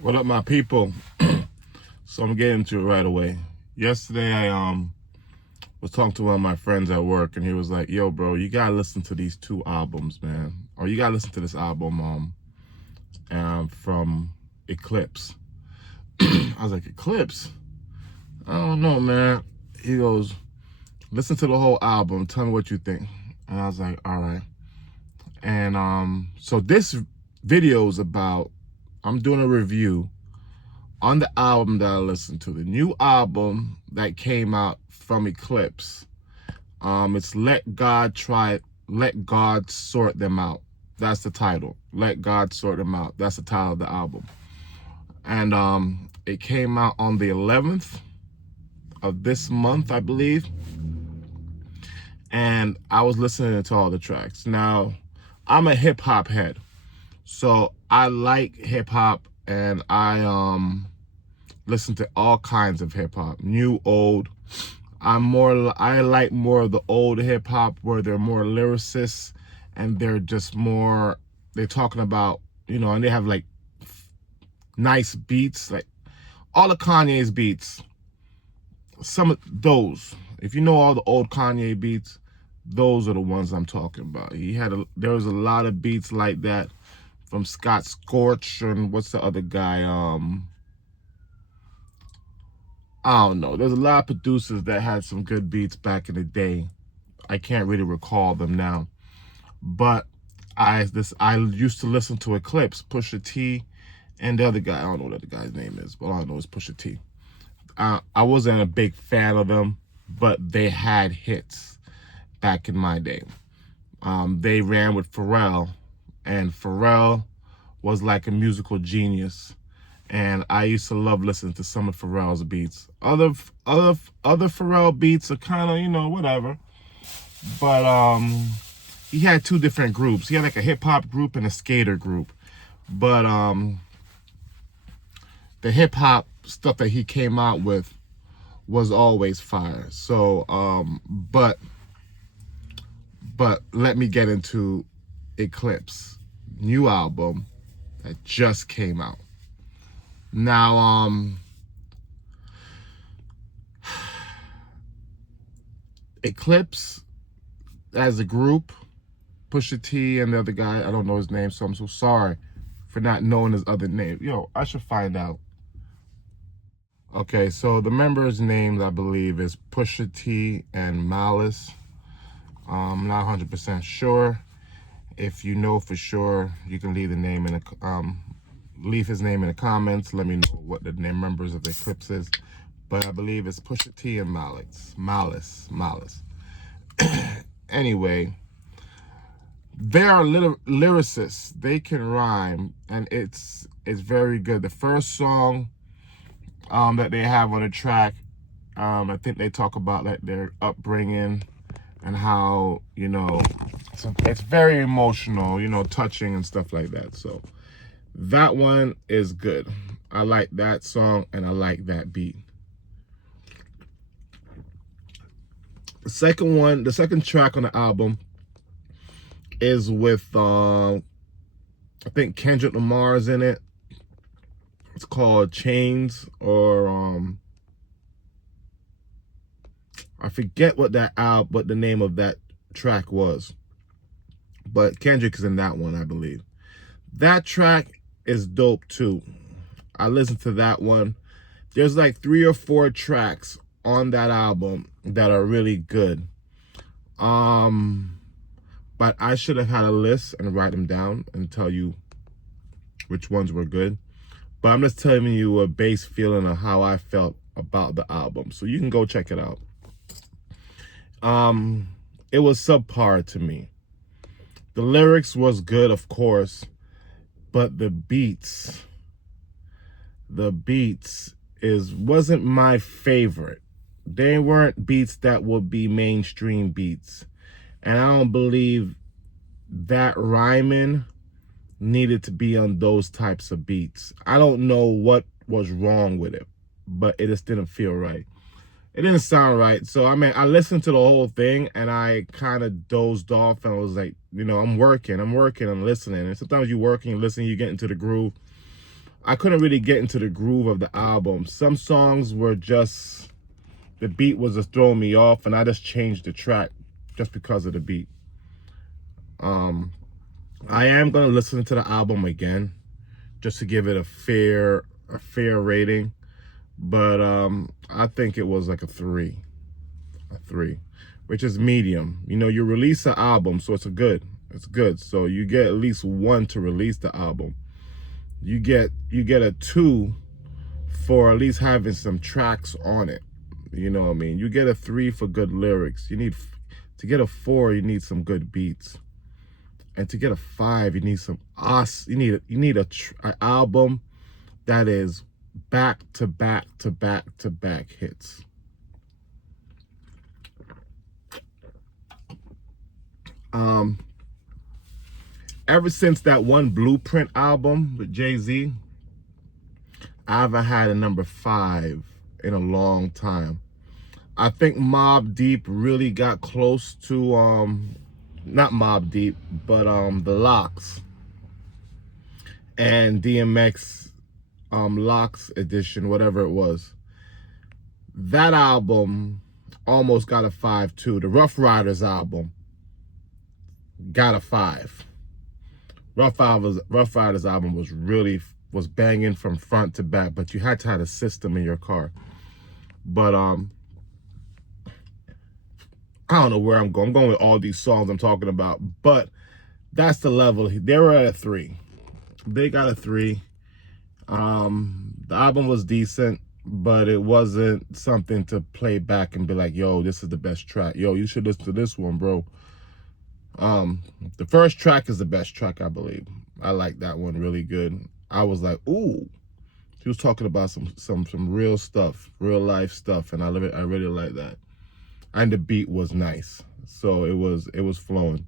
What up, my people? So I'm getting to it right away. Yesterday, I was talking to one of my friends at work, and he was like, "Yo, bro, you gotta listen to these two albums, man. Or you gotta listen to this album, from Eclipse." I was like, "Eclipse? I don't know, man." He goes, "Listen to the whole album. Tell me what you think." And I was like, "All right." And so this video is about. I'm doing a review on the album that I listened to, the new album that came out from Eclipse. It's Let God Sort Them Out. That's the title. Let God Sort Them Out. That's the title of the album. And it came out on the 11th of this month, I believe. And I was listening to all the tracks. Now, I'm a hip hop head. So I like hip hop, and I listen to all kinds of hip hop, new, old. I like more of the old hip hop where they're more lyricists and they're talking about, and they have like nice beats, like all of Kanye's beats. Some of those, if you know all the old Kanye beats, those are the ones I'm talking about. There was a lot of beats like that from Scott Scorch and what's the other guy? I don't know. There's a lot of producers that had some good beats back in the day. I can't really recall them now. But I used to listen to Eclipse, Pusha T, and the other guy. I don't know what the other guy's name is, but all I know is Pusha T. I wasn't a big fan of them, but they had hits back in my day. They ran with Pharrell, and Pharrell was like a musical genius. And I used to love listening to some of Pharrell's beats. Other Pharrell beats are kind of, whatever. But he had two different groups. He had like a hip hop group and a skater group. But the hip hop stuff that he came out with was always fire. So but let me get into Eclipse, new album that just came out. Now, Eclipse as a group, Pusha T and the other guy, I don't know his name, so I'm so sorry for not knowing his other name. Yo, I should find out. Okay, so the members' names, I believe, is Pusha T and Malice. I'm not 100% sure. If you know for sure, you can leave leave his name in the comments. Let me know what the name members of the Eclipse is. But I believe it's Pusha T and Malice. Anyway, they are lyricists. They can rhyme, and it's very good. The first song that they have on the track, I think they talk about like their upbringing and how, it's very emotional, touching and stuff like that. So that one is good. I like that song and I like that beat. The second track on the album is with I think Kendrick Lamar's in it. It's called Chains, or I forget what the name of that track was. But Kendrick is in that one, I believe. That track is dope too. I listened to that one. There's like 3 or 4 tracks on that album that are really good. But I should have had a list and write them down and tell you which ones were good. But I'm just telling you a base feeling of how I felt about the album. So you can go check it out. It was subpar to me. The lyrics was good, of course, but the beats wasn't my favorite. They weren't beats that would be mainstream beats. And I don't believe that rhyming needed to be on those types of beats. I don't know what was wrong with it, but it just didn't feel right. It didn't sound right. So, I listened to the whole thing and I kind of dozed off and I was like, I'm working, I'm listening. And sometimes you work and you listen, you get into the groove. I couldn't really get into the groove of the album. Some songs were just, the beat was just throwing me off, and I just changed the track just because of the beat. I am gonna listen to the album again just to give it a fair rating, but I think it was like a three, which is medium. You know, you release an album, so it's good. So you get at least 1 to release the album. You get a 2 for at least having some tracks on it. You know what I mean? You get a 3 for good lyrics. You need, to get a 4, you need some good beats. And to get a 5, you need some you need an album that is back to back to back to back hits. Ever since that one Blueprint album with Jay-Z, I haven't had a number 5 in a long time. I think Mobb Deep really got close to not Mobb Deep, but the Locks and DMX Locks edition, whatever it was. That album almost got a 5 too. The Rough Riders album got a 5. Rough Riders album was banging from front to back, but you had to have a system in your car. But I don't know where I'm going. I'm going with all these songs I'm talking about, but that's the level. They were at a 3. They got a 3. The album was decent, but it wasn't something to play back and be like, yo, this is the best track. Yo, you should listen to this one, bro. The first track is the best track, I believe. I like that one really good. I was like, ooh. She was talking about some real stuff, real life stuff, and I really like that. And the beat was nice, so it was flowing.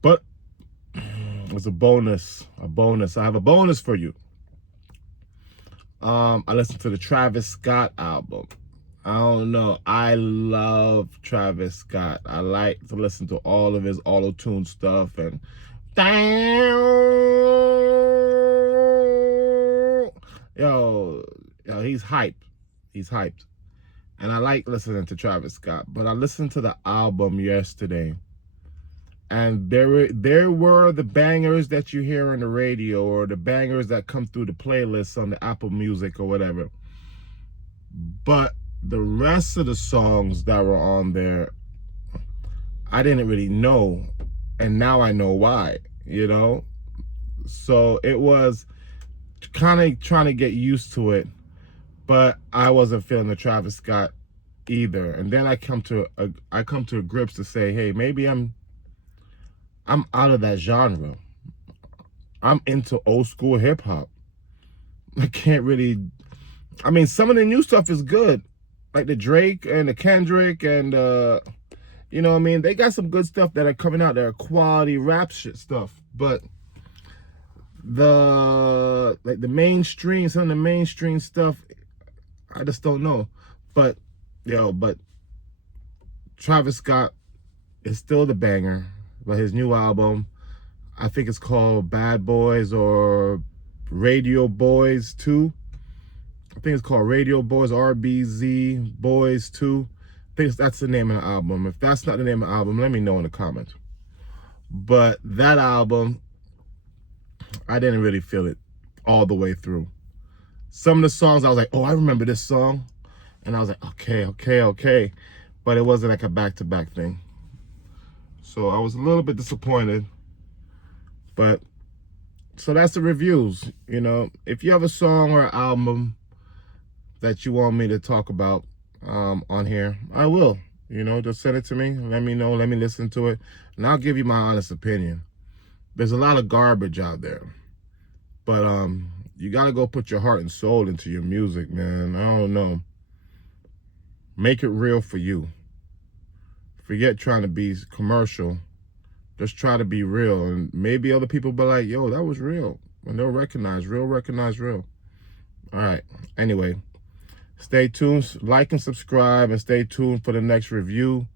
But it was a bonus. I have a bonus for you. I listened to the Travis Scott album. I don't know. I love Travis Scott. I like to listen to all of his auto-tune stuff and yo, he's hyped. He's hyped. And I like listening to Travis Scott. But I listened to the album yesterday. And there were the bangers that you hear on the radio, or the bangers that come through the playlists on the Apple Music or whatever. But the rest of the songs that were on there, I didn't really know. And now I know why, you know? So it was kind of trying to get used to it, but I wasn't feeling the Travis Scott either. And then I come to grips to say, hey, maybe I'm out of that genre. I'm into old school hip hop. I can't really, I mean, some of the new stuff is good. Like the Drake and the Kendrick and, you know what I mean? They got some good stuff that are coming out. They're quality rap shit stuff. But the mainstream, some of the mainstream stuff, I just don't know. But, but Travis Scott is still the banger. But his new album, I think it's called Bad Boys or Radio Boys 2. I think it's called Radio Boys, RBZ Boys 2. I think that's the name of the album. If that's not the name of the album, let me know in the comments. But that album, I didn't really feel it all the way through. Some of the songs, I was like, oh, I remember this song. And I was like, okay. But it wasn't like a back-to-back thing. So I was a little bit disappointed. But, so that's the reviews. You know, if you have a song or an album that you want me to talk about on here, I will. You know, just send it to me. Let me know. Let me listen to it. And I'll give you my honest opinion. There's a lot of garbage out there. But you got to go put your heart and soul into your music, man. I don't know. Make it real for you. Forget trying to be commercial. Just try to be real. And maybe other people be like, yo, that was real. And they'll recognize real. All right. Anyway, stay tuned. Like and subscribe, and stay tuned for the next review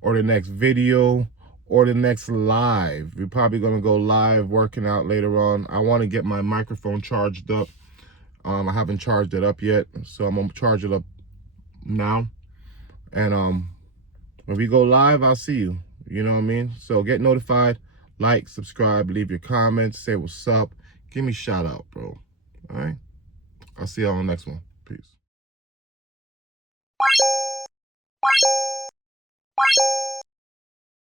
or the next video or the next live. We're probably going to go live working out later on. I want to get my microphone charged up. I haven't charged it up yet, so I'm going to charge it up now. And when we go live, I'll see you. You know what I mean? So get notified, like, subscribe, leave your comments, say what's up. Give me a shout out, bro. All right? I'll see you on the next one. Peace.